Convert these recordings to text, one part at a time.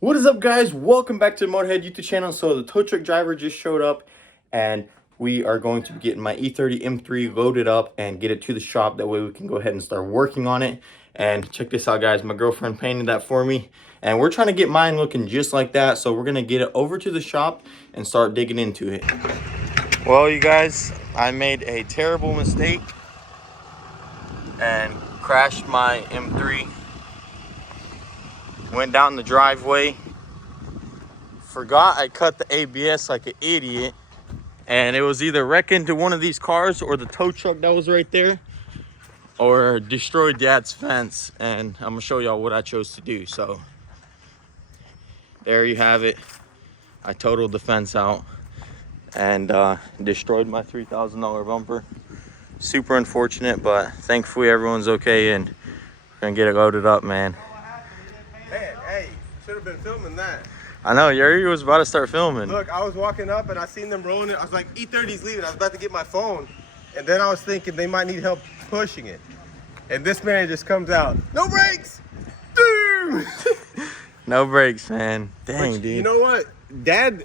What is up, guys? Welcome back to the Motorhead YouTube channel. So the tow truck driver just showed up and we are going to be getting my E30 M3 loaded up and get it to the shop. That way we can go ahead and start working on it. And check this out, guys. My girlfriend painted that for me and we're trying to get mine looking just like that. So we're gonna get it over to the shop and start digging into it. Well, you guys, I made a terrible mistake and crashed my M3. Went down the driveway, forgot I cut the ABS like an idiot, and it was either wreck into one of these cars or the tow truck that was right there, or destroyed Dad's fence. And I'm gonna show y'all what I chose to do. So there you have it. I totaled the fence out and destroyed my $3,000 bumper. Super unfortunate, but thankfully everyone's okay and we're gonna get it loaded up, man. Man, hey, should have been filming that. I know, Yuri was about to start filming. Look, I was walking up and I seen them rolling it. I was like, E30's leaving. I was about to get my phone. And then I was thinking they might need help pushing it. And this man just comes out, no brakes! Dude! No brakes, man. Dang, dude. You know what? Dad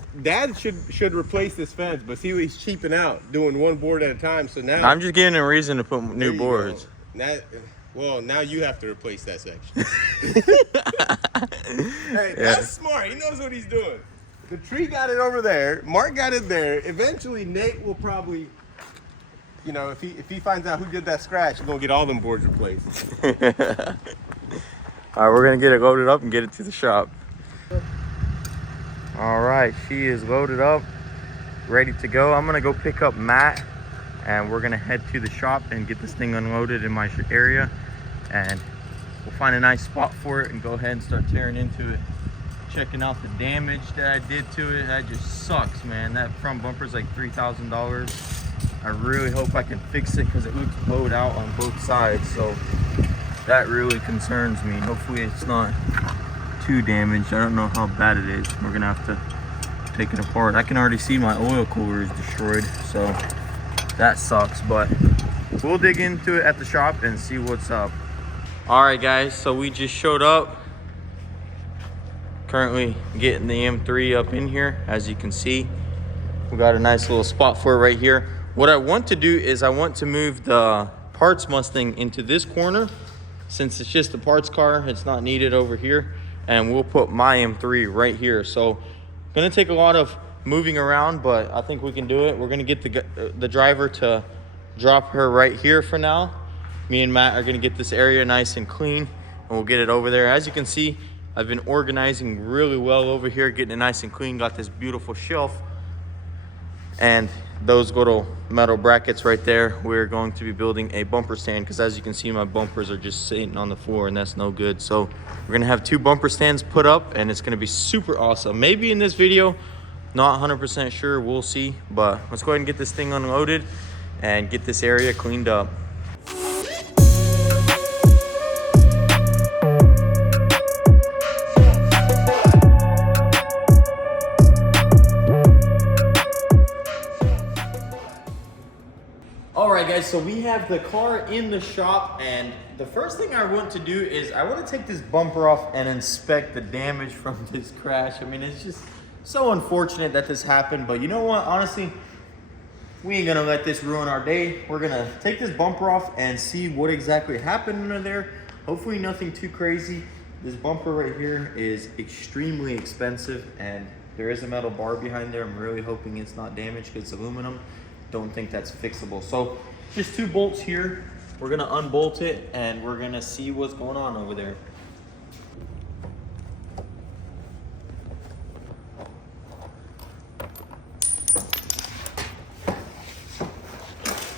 should replace this fence, but see, he's cheaping out, doing one board at a time. So now I'm just giving him a reason to put new boards. Now you have to replace that section. Hey, that's smart. He knows what he's doing. The tree got it over there. Mark got it there. Eventually, Nate will probably, you know, if he finds out who did that scratch, he's gonna get all them boards replaced. All right, we're gonna get it loaded up and get it to the shop. All right, she is loaded up, ready to go. I'm gonna go pick up Matt and we're gonna head to the shop and get this thing unloaded in my area, and we'll find a nice spot for it and go ahead and start tearing into it, checking out the damage that I did to it. That just sucks, man. That front bumper's like $3,000. I really hope I can fix it because it looks bowed out on both sides, so that really concerns me. Hopefully it's not too damaged. I don't know how bad it is. We're gonna have to take it apart. I can already see my oil cooler is destroyed, so that sucks, but we'll dig into it at the shop and see what's up. All right, guys, so we just showed up. Currently getting the M3 up in here. As you can see, we got a nice little spot for it right here. What I want to do is I want to move the parts Mustang into this corner. Since it's just a parts car, it's not needed over here. And we'll put my M3 right here. So gonna take a lot of moving around, but I think we can do it. We're gonna get the driver to drop her right here for now. Me and Matt are gonna get this area nice and clean and we'll get it over there. As you can see, I've been organizing really well over here, getting it nice and clean. Got this beautiful shelf and those little metal brackets right there. We're going to be building a bumper stand because as you can see, my bumpers are just sitting on the floor and that's no good. So we're gonna have 2 bumper stands put up and it's gonna be super awesome. Maybe in this video, not 100% sure, we'll see. But let's go ahead and get this thing unloaded and get this area cleaned up. All right, guys, so we have the car in the shop, and the first thing I want to do is I want to take this bumper off and inspect the damage from this crash. I mean, it's just so unfortunate that this happened, but you know what? Honestly, we ain't gonna let this ruin our day. We're gonna take this bumper off and see what exactly happened under there. Hopefully nothing too crazy. This bumper right here is extremely expensive, and there is a metal bar behind there. I'm really hoping it's not damaged because it's aluminum. Don't think that's fixable. So just 2 bolts here. We're gonna unbolt it and we're gonna see what's going on over there.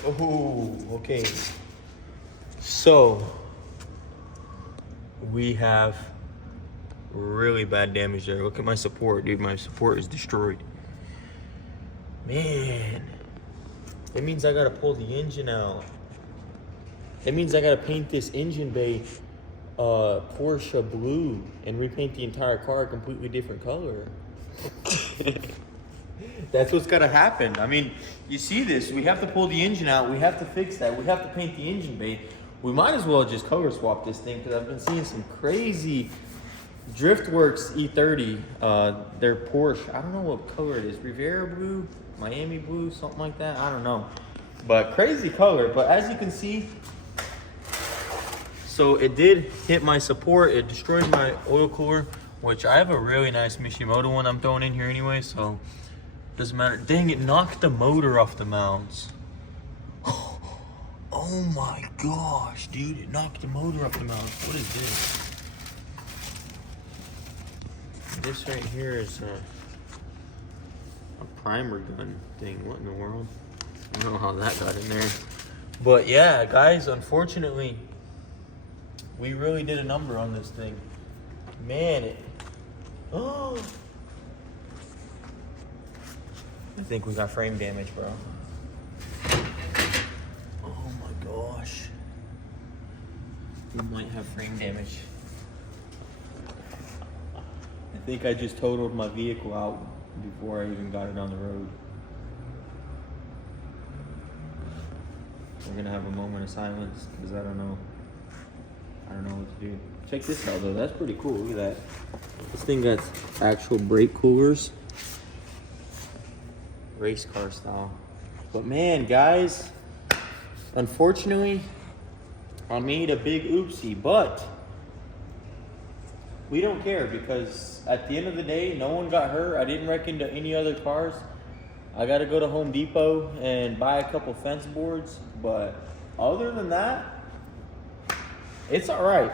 Oh, okay. So we have really bad damage there. Look at my support, dude. My support is destroyed. Man, that means I gotta pull the engine out. That means I gotta paint this engine bay Porsche blue and repaint the entire car a completely different color. That's what's gotta happen. I mean, you see this, we have to pull the engine out, we have to fix that, we have to paint the engine bay. We might as well just color swap this thing because I've been seeing some crazy Driftworks E30, their Porsche. I don't know what color it is. Riviera blue, Miami blue, something like that. I don't know. But crazy color. But as you can see, so it did hit my support. It destroyed my oil cooler, which I have a really nice Mishimoto one I'm throwing in here anyway, so doesn't matter. Dang, it knocked the motor off the mounts. Oh my gosh, dude, it knocked the motor off the mounts. What is this? This right here is a primer gun thing. What in the world? I don't know how that got in there. But yeah, guys, unfortunately, we really did a number on this thing. Man, it... Oh! I think we got frame damage, bro. Oh my gosh. We might have frame damage. I think I just totaled my vehicle out before I even got it on the road. We're gonna have a moment of silence because I don't know what to do. Check this out though, that's pretty cool. Look at that. This thing got actual brake coolers. Race car style. But man, guys, unfortunately, I made a big oopsie, but we don't care because at the end of the day, no one got hurt. I didn't wreck into any other cars. I got to go to Home Depot and buy a couple fence boards, but other than that, it's all right.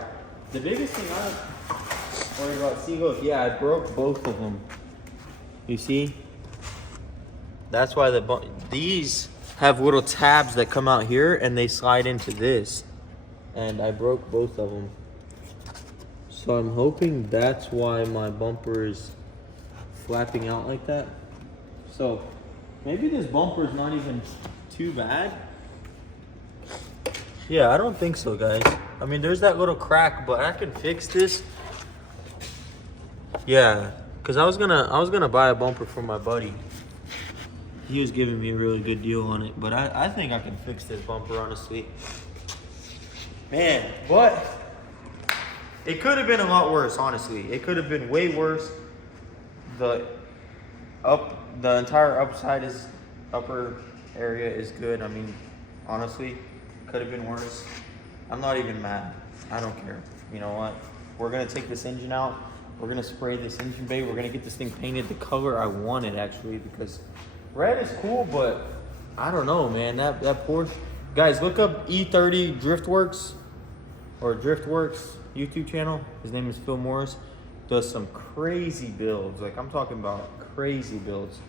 The biggest thing I worry about seagulls, yeah, I broke both of them. You see? That's why these have little tabs that come out here and they slide into this. And I broke both of them. So I'm hoping that's why my bumper is flapping out like that. So maybe this bumper is not even too bad. Yeah, I don't think so, guys. I mean, there's that little crack, but I can fix this. Yeah, because I was gonna buy a bumper for my buddy. He was giving me a really good deal on it, but I think I can fix this bumper, honestly. Man, but it could have been a lot worse, honestly. It could have been way worse. The entire upper area is good. I mean, honestly, could have been worse. I'm not even mad. I don't care. You know what? We're gonna take this engine out. We're gonna spray this engine bay. We're gonna get this thing painted the color I wanted, actually, because red is cool, but I don't know, man. That Porsche. Guys, look up E30 Driftworks or Driftworks YouTube channel. His name is Phil Morris. Does some crazy builds. Like, I'm talking about crazy builds.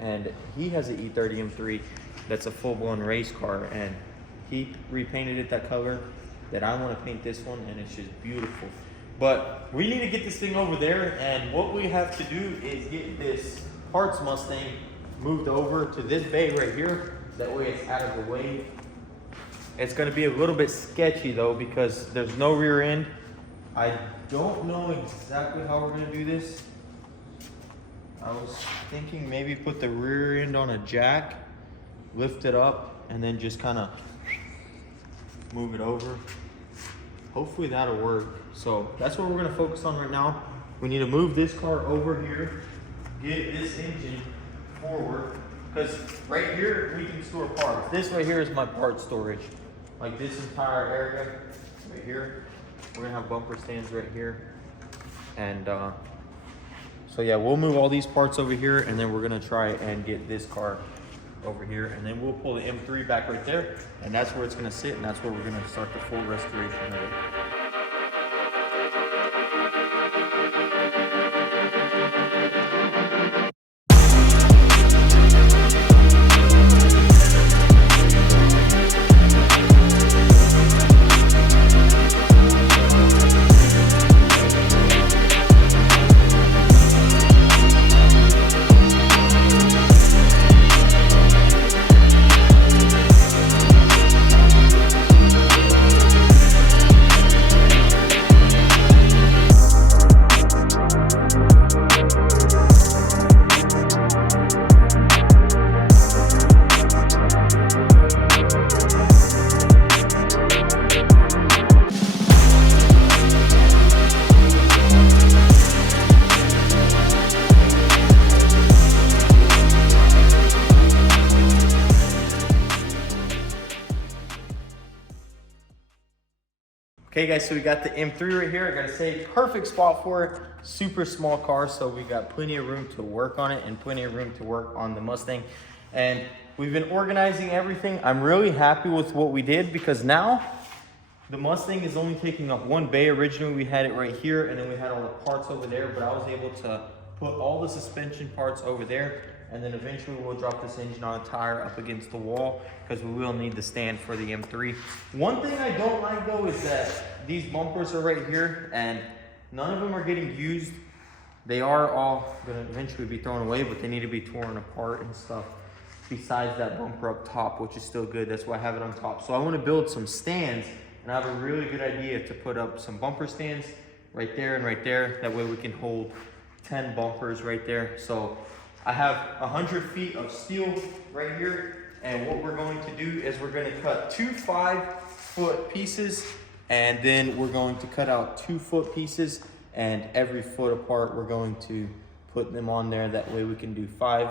And he has an E30 M3 that's a full-blown race car, and he repainted it that color that I want to paint this one, and it's just beautiful. But we need to get this thing over there, and what we have to do is get this parts Mustang moved over to this bay right here. That way it's out of the way. It's going to be a little bit sketchy though, because there's no rear end. I don't know exactly how we're going to do this. I was thinking maybe put the rear end on a jack, lift it up, and then just kind of move it over. Hopefully that'll work. So that's what we're going to focus on right now. We need to move this car over here, get this engine forward, because right here we can store parts. This right here is my part storage. Like this entire area right here. We're gonna have bumper stands right here. And so yeah, we'll move all these parts over here, and then we're gonna try and get this car over here, and then we'll pull the M3 back right there, and that's where it's gonna sit, and that's where we're gonna start the full restoration of it. Okay guys, so we got the M3 right here. I gotta say, perfect spot for it. Super small car, so we got plenty of room to work on it and plenty of room to work on the Mustang. And we've been organizing everything. I'm really happy with what we did because now the Mustang is only taking up one bay. Originally we had it right here and then we had all the parts over there, but I was able to put all the suspension parts over there, and then eventually we'll drop this engine on a tire up against the wall because we will need the stand for the M3. One thing I don't like though is that these bumpers are right here and none of them are getting used. They are all gonna eventually be thrown away, but they need to be torn apart and stuff. Besides that bumper up top, which is still good. That's why I have it on top. So I wanna build some stands, and I have a really good idea to put up some bumper stands right there and right there. That way we can hold 10 bumpers right there. So I have 100 feet of steel right here. And what we're going to do is we're gonna cut 2 5-foot pieces, and then we're going to cut out 2-foot pieces, and every foot apart we're going to put them on there. That way we can do 5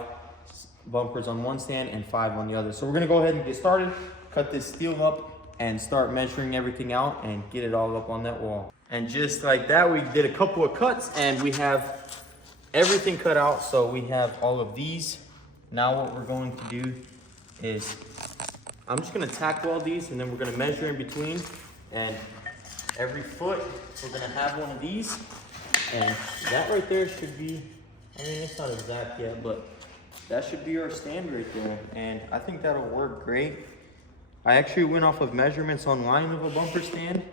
bumpers on one stand and 5 on the other. So we're gonna go ahead and get started, cut this steel up and start measuring everything out and get it all up on that wall. And just like that, we did a couple of cuts and we have everything cut out. So we have all of these. Now what we're going to do is I'm just gonna tack weld these, and then we're gonna measure in between, and every foot we're gonna have one of these, and that right there should be, I mean, it's not exact yet, but that should be our stand right there, and I think that'll work great. I actually went off of measurements online of a bumper stand,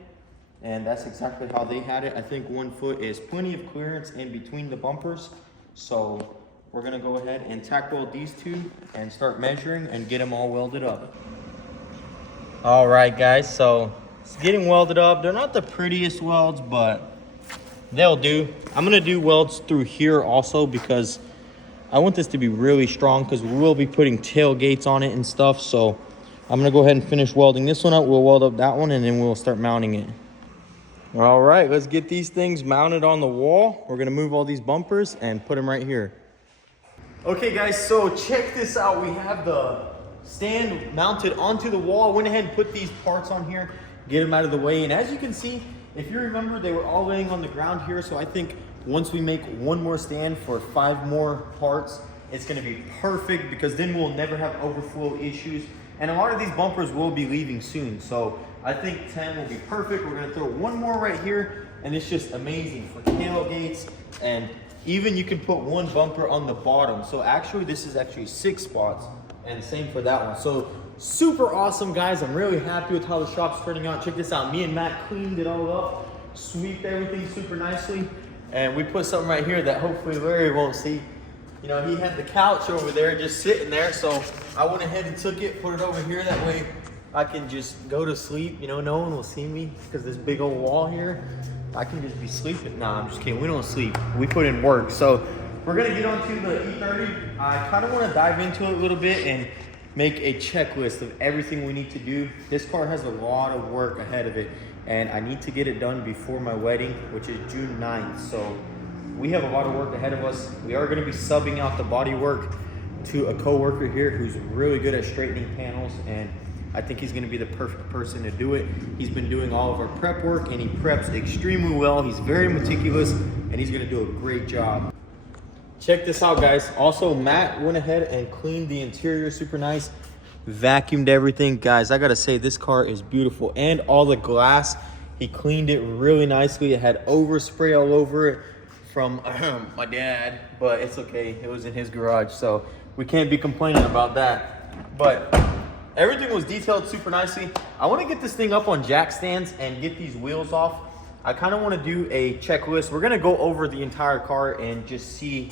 and that's exactly how they had it. I think 1 foot is plenty of clearance in between the bumpers, so we're gonna go ahead and tack weld these two and start measuring and get them all welded up. All right guys, so it's getting welded up. They're not the prettiest welds, but they'll do. I'm gonna do welds through here also because I want this to be really strong because we will be putting tailgates on it and stuff. So I'm gonna go ahead and finish welding this one up. We'll weld up that one and then we'll start mounting it. All right, let's get these things mounted on the wall. We're gonna move all these bumpers and put them right here. Okay guys, so check this out. We have the stand mounted onto the wall. I went ahead and put these parts on here, get them out of the way. And as you can see, if you remember, they were all laying on the ground here. So I think once we make one more stand for 5 more parts, it's gonna be perfect because then we'll never have overflow issues. And a lot of these bumpers will be leaving soon. So I think 10 will be perfect. We're gonna throw one more right here, and it's just amazing for tailgates, and even you can put 1 bumper on the bottom. So actually this is actually 6 spots, and same for that one. So super awesome guys. I'm really happy with how the shop's turning out. Check this out. Me and Matt cleaned it all up, sweeped everything super nicely, and we put something right here that hopefully Larry won't see. You know, he had the couch over there just sitting there, so I went ahead and took it, put it over here. That way I can just go to sleep. You know, no one will see me because this big old wall here. I can just be sleeping. Nah, I'm just kidding. We don't sleep. We put in work. So we're gonna get onto the E30. I kind of want to dive into it a little bit and make a checklist of everything we need to do. This car has a lot of work ahead of it, and I need to get it done before my wedding, which is June 9th. So we have a lot of work ahead of us. We are gonna be subbing out the body work to a coworker here who's really good at straightening panels, and I think he's gonna be the perfect person to do it. He's been doing all of our prep work and he preps extremely well. He's very meticulous and he's gonna do a great job. Check this out guys. Also, Matt went ahead and cleaned the interior super nice, vacuumed everything. Guys, I gotta say this car is beautiful, and all the glass, he cleaned it really nicely. It had overspray all over it from my dad, but it's okay. It was in his garage, so we can't be complaining about that. But everything was detailed super nicely. I want to get this thing up on jack stands and get these wheels off. I kind of want to do a checklist. We're going to go over the entire car and just see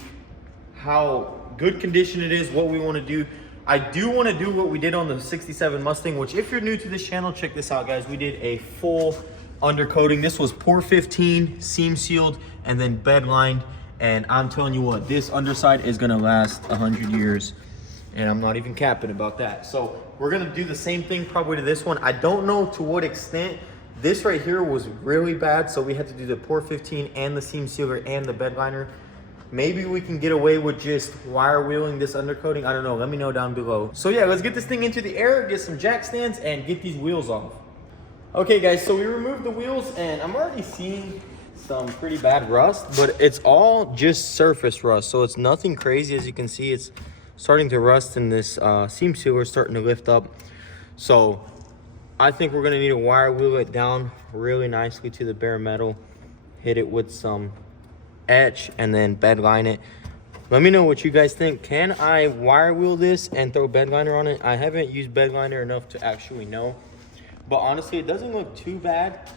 how good condition it is, what we want to do. I do want to do what we did on the 67 Mustang, which if you're new to this channel, check this out guys. We did a full undercoating. This was pour 15, seam sealed, and then bed lined. And I'm telling you what, this underside is going to last 100 years. And I'm not even capping about that. So we're gonna do the same thing probably to this one. I don't know to what extent. This right here was really bad, so we had to do the pour 15 and the seam sealer and the bed liner. Maybe we can get away with just wire wheeling this undercoating. I don't know, let me know down below. So yeah, let's get this thing into the air, get some jack stands, and get these wheels off. Okay guys, so we removed the wheels and I'm already seeing some pretty bad rust, but it's all just surface rust. So it's nothing crazy. As you can see, it's starting to rust and this seam sealer is starting to lift up. So I think we're gonna need to wire wheel it down really nicely to the bare metal, hit it with some etch and then bed line it. Let me know what you guys think. Can I wire wheel this and throw bed liner on it? I haven't used bed liner enough to actually know. But honestly, it doesn't look too bad.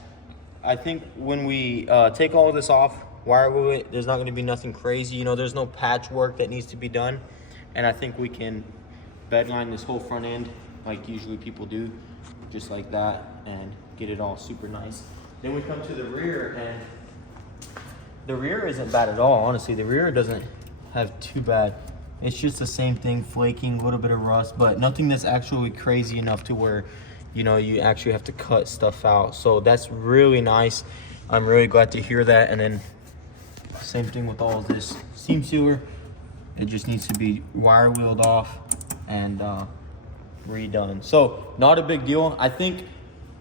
I think when we take all of this off, wire wheel it, there's not going to be nothing crazy. You know, there's no patchwork that needs to be done. And I think we can bed line this whole front end like usually people do, just like that, and get it all super nice. Then we come to the rear, and the rear isn't bad at all. Honestly, the rear doesn't have too bad. It's just the same thing, flaking, a little bit of rust, but nothing that's actually crazy enough to where, you know, you actually have to cut stuff out. So that's really nice. I'm really glad to hear that. And then same thing with all of this seam sealer. It just needs to be wire wheeled off and redone. So not a big deal. I think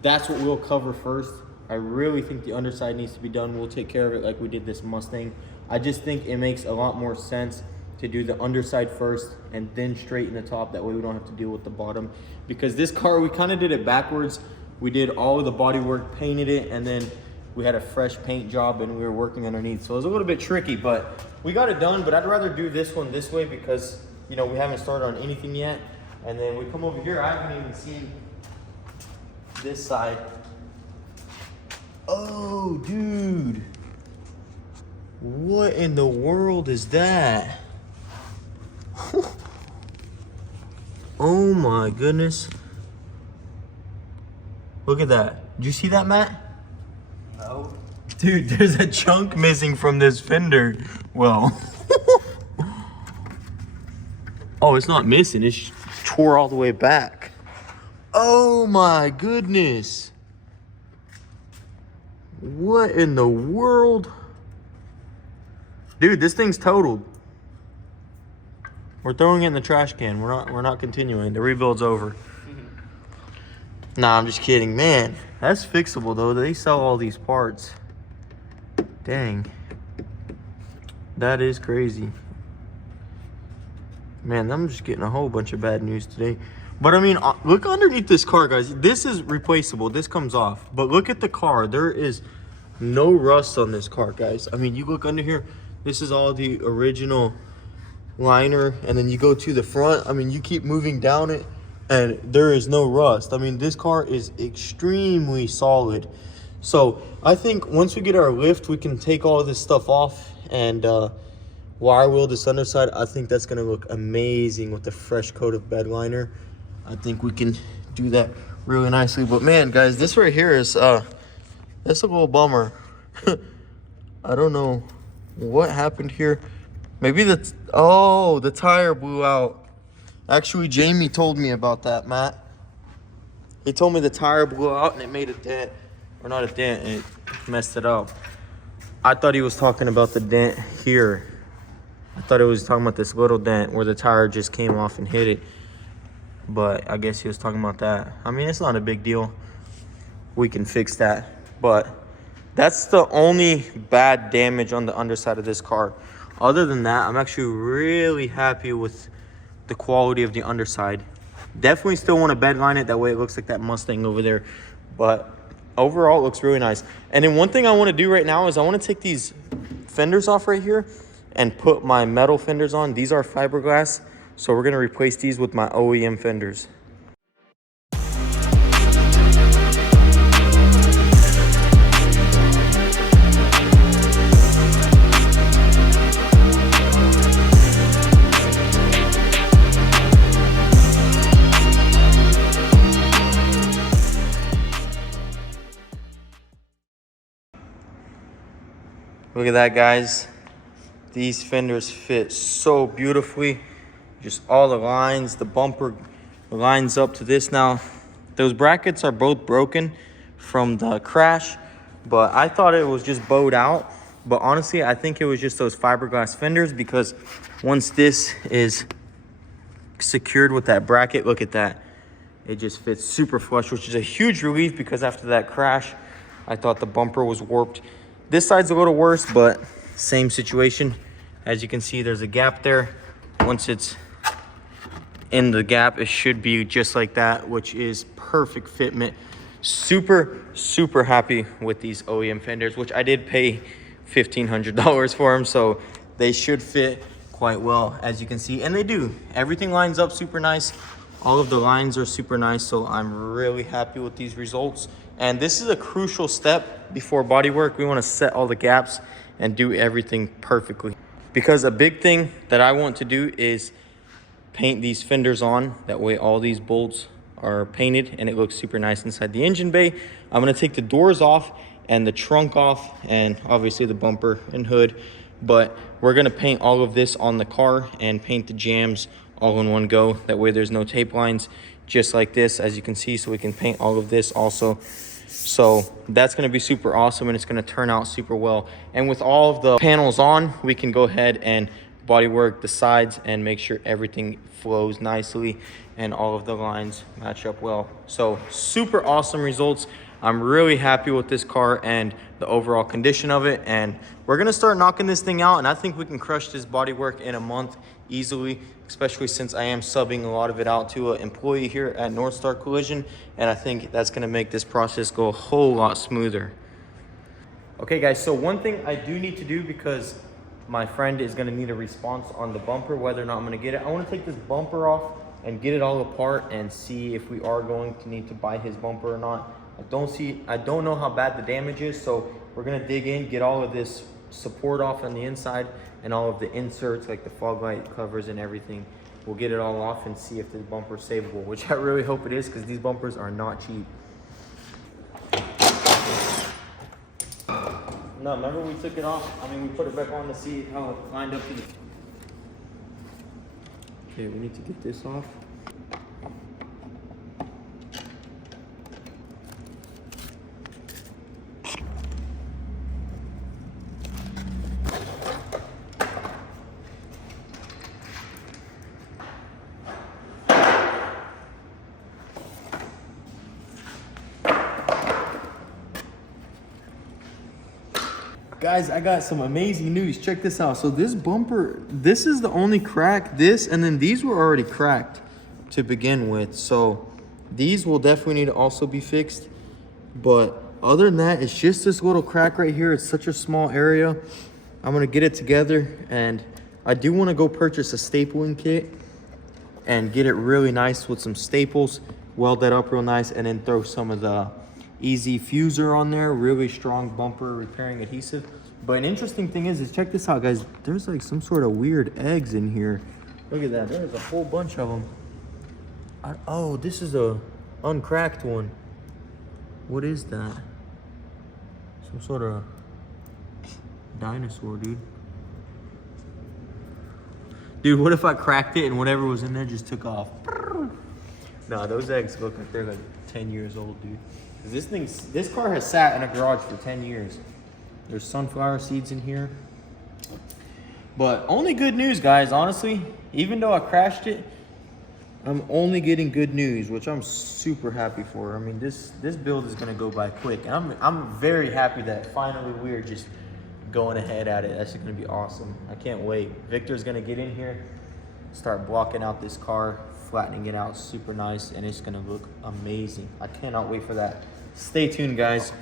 that's what we'll cover first. I really think the underside needs to be done. We'll take care of it like we did this Mustang. I just think it makes a lot more sense to do the underside first and then straighten the top. That way we don't have to deal with the bottom. Because this car, we kind of did it backwards. We did all of the body work, painted it, and then we had a fresh paint job and we were working underneath. So it was a little bit tricky, but we got it done. But I'd rather do this one this way because, you know, we haven't started on anything yet. And then we come over here, I haven't even seen this side. Oh, dude. What in the world is that? Oh my goodness. Look at that. Did you see that, Matt? No. Dude, there's a chunk missing from this fender. Well. Oh, it's not missing. It's tore all the way back. Oh my goodness. What in the world? Dude, this thing's totaled. We're throwing it in the trash can. We're not continuing. The rebuild's over. Nah, I'm just kidding. Man, that's fixable though. They sell all these parts. Dang. That is crazy. Man, I'm just getting a whole bunch of bad news today. But I mean, look underneath this car, guys. This is replaceable. This comes off. But look at the car. There is no rust on this car, guys. I mean, you look under here. This is all the original liner. And then you go to the front. I mean, you keep moving down it, and there is no rust. I mean, this car is extremely solid. So I think once we get our lift, we can take all of this stuff off and wire wheel this underside. I think that's gonna look amazing with the fresh coat of bed liner. I think we can do that really nicely. But man, guys, this right here is that's a little bummer. I don't know what happened here. Maybe the tire blew out. Actually, Jamie told me about that, Matt. He told me the tire blew out and it made a dent. Or not a dent, it messed it up. I thought he was talking about the dent here. I thought he was talking about this little dent where the tire just came off and hit it. But I guess he was talking about that. I mean, it's not a big deal. We can fix that. But that's the only bad damage on the underside of this car. Other than that, I'm actually really happy with the quality of the underside. Definitely still want to bed line it. That way it looks like that Mustang over there. But overall, it looks really nice. And then one thing I want to do right now is I want to take these fenders off right here and put my metal fenders on. These are fiberglass. So we're gonna replace these with my OEM fenders. Look at that, guys. These fenders fit so beautifully. Just all the lines, the bumper lines up to this now. Those brackets are both broken from the crash, but I thought it was just bowed out. But honestly, I think it was just those fiberglass fenders, because once this is secured with that bracket, look at that. It just fits super flush, which is a huge relief because after that crash, I thought the bumper was warped. This side's a little worse, but same situation. As you can see, there's a gap there. Once it's in the gap, it should be just like that, which is perfect fitment. Super happy with these OEM fenders, which I did pay $1,500 for them, so they should fit quite well, as you can see, and they do. Everything lines up super nice. All of the lines are super nice, so I'm really happy with these results. And this is a crucial step before bodywork. We want to set all the gaps and do everything perfectly, because a big thing that I want to do is paint these fenders on. That way all these bolts are painted and it looks super nice inside the engine bay. I'm going to take the doors off and the trunk off, and obviously the bumper and hood, but we're going to paint all of this on the car and paint the jams all in one go. That way there's no tape lines, just like this, as you can see. So we can paint all of this also. So that's going to be super awesome, and it's going to turn out super well. And with all of the panels on, we can go ahead and bodywork the sides and make sure everything flows nicely and all of the lines match up well. So super awesome results. I'm really happy with this car and the overall condition of it, and we're gonna start knocking this thing out, and I think we can crush this bodywork in a month easily, especially since I am subbing a lot of it out to an employee here at North Star Collision, and I think that's gonna make this process go a whole lot smoother. Okay guys, so one thing I do need to do, because my friend is gonna need a response on the bumper, whether or not I'm gonna get it. I wanna take this bumper off and get it all apart and see if we are going to need to buy his bumper or not. I don't know how bad the damage is, so we're gonna dig in, get all of this support off on the inside and all of the inserts like the fog light covers and everything. We'll get it all off and see if this bumper is savable, which I really hope it is, because these bumpers are not cheap. No, remember we took it off? I mean, we put it back on to see how it lined up to the... Okay, we need to get this off. Guys, I got some amazing news. Check this out. So this bumper, this is the only crack. This, and then these were already cracked to begin with. So these will definitely need to also be fixed. But other than that, it's just this little crack right here. It's such a small area. I'm gonna get it together, and I do want to go purchase a stapling kit and get it really nice with some staples, weld that up real nice, and then throw some of the Easy Fuser on there, really strong bumper repairing adhesive. But an interesting thing is check this out, guys. There's like some sort of weird eggs in here. Look at that. There's a whole bunch of them. Oh, this is a uncracked one. What is that? Some sort of dinosaur, dude. Dude, what if I cracked it and whatever was in there just took off? No, those eggs look like they're like 10 years old, dude. This car has sat in a garage for 10 years. There's sunflower seeds in here. But only good news, guys, honestly. Even though I crashed it, I'm only getting good news, which I'm super happy for. I mean, this build is gonna go by quick. And I'm very happy that finally we're just going ahead at it. That's gonna be awesome. I can't wait. Victor's gonna get in here, start blocking out this car, flattening it out super nice, and it's gonna look amazing. I cannot wait for that. Stay tuned, guys.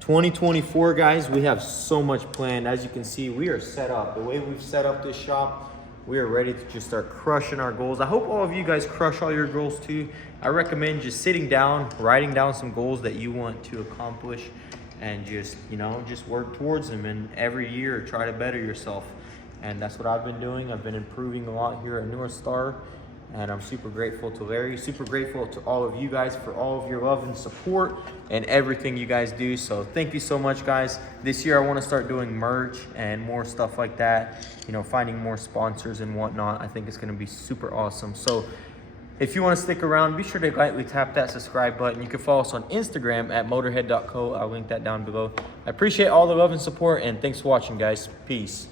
2024, guys, we have so much planned. As you can see, we are set up. The way we've set up this shop, we are ready to just start crushing our goals. I hope all of you guys crush all your goals too. I recommend just sitting down, writing down some goals that you want to accomplish, and just, you know, just work towards them, and every year try to better yourself. And that's what I've been doing. I've been improving a lot here at North Star, and I'm super grateful to Larry, super grateful to all of you guys for all of your love and support and everything you guys do. So thank you so much, guys. This year I want to start doing merch and more stuff like that, you know, finding more sponsors and whatnot. I think it's going to be super awesome. So if you want to stick around, be sure to lightly tap that subscribe button. You can follow us on Instagram at motorhead.co. I'll link that down below. I appreciate all the love and support, and thanks for watching, guys. Peace.